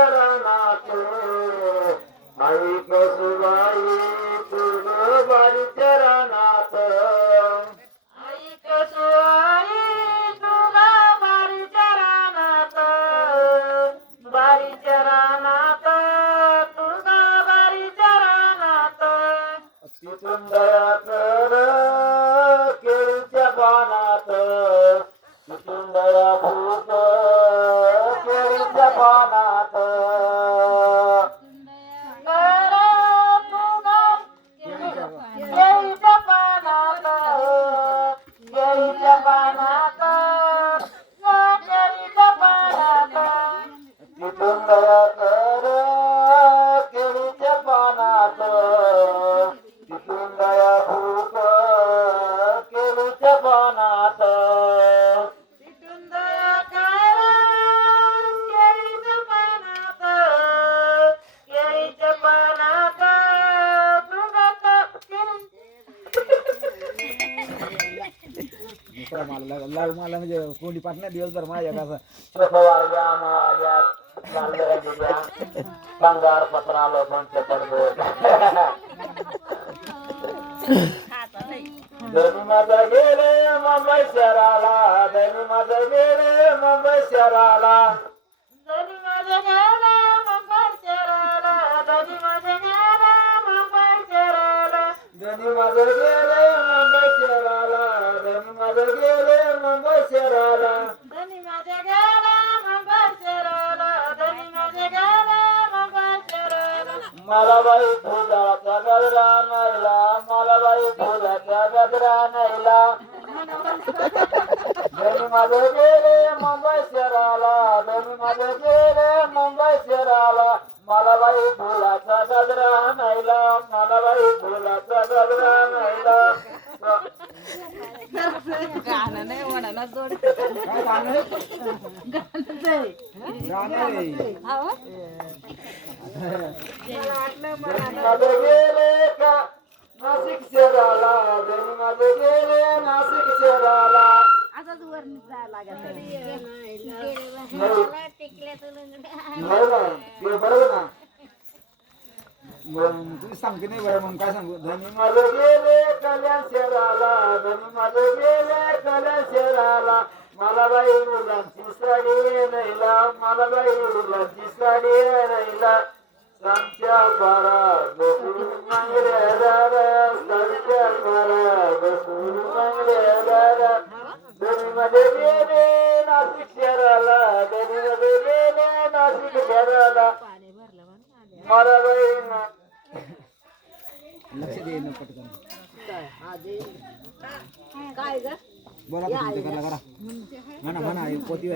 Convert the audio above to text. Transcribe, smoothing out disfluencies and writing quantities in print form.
चरणात आई कसुबाई तुझ बारी चरणात आई कसुबाई तुझ बारी चरणात बारी चरणात तुझ बारी चरणात तिथून दया कर केळीच्या पानात तिथून दया फूक केळीच्या पानात केळीच्या पानात केळीच्या पानात केळीच्या पानात तिथून दया कर केळीच्या पानात तिथून दया फूक केळीच्या पानात तिथून दया कर केळीच्या पानात केळीच्या पानात लाडू मला म्हणजे कोंडी पाठ नाही दिवसभर माझ्या कसं बंगार पत्रालो पंच पडतो धनी माझा गेले मुंबई शहराला धनी माझा गेले मुंबई शहराला धनी माझा गेले मुंबई शहराला धनी माझा गेले मुंबई शहराला धनी माझा गेले मुंबई शहराला धनी माझा गेले मुंबई शहराला धनी माझा गेले मुंबई शहराला धनी माझा गेले मुंबई शहराला मला बाई धुजाचा गजरा नाहीला मला बाई धुजाचा गजरा नाहीला धनी माझे गेले मुंबई शहराला धनी माझे गेले मुंबई शहराला मला बाई फुलाचा गजरा नाहीला मला बाई फुलाचा गजरा नाहीला गाणं नाही म्हणाला जोड काय गाणं माझे गेले का नाशिक शहराला धनी माझे गेले नाशिक शहराला आजच वर जायला लागत बरोबर ना तुम्ही सांगते नाही बरं मग काय सांगू धनी माझे गेले कल्याण शहराला धनी माझे गेले कल्याण शहराला मला बाई मुलांची साडी नाहीला मला बाई मुलांची साडी नाहीला सांच्या पारा बसून मागले दादा सांच्या पारा बसून मागले दादा धनी माझे गेले नाशिक शहराला धनी माझे गेले नाशिक शहराला मला बाई लक्ष दे ना पटकन काय ग बोला तुमचं करा म्हणा म्हणा पोती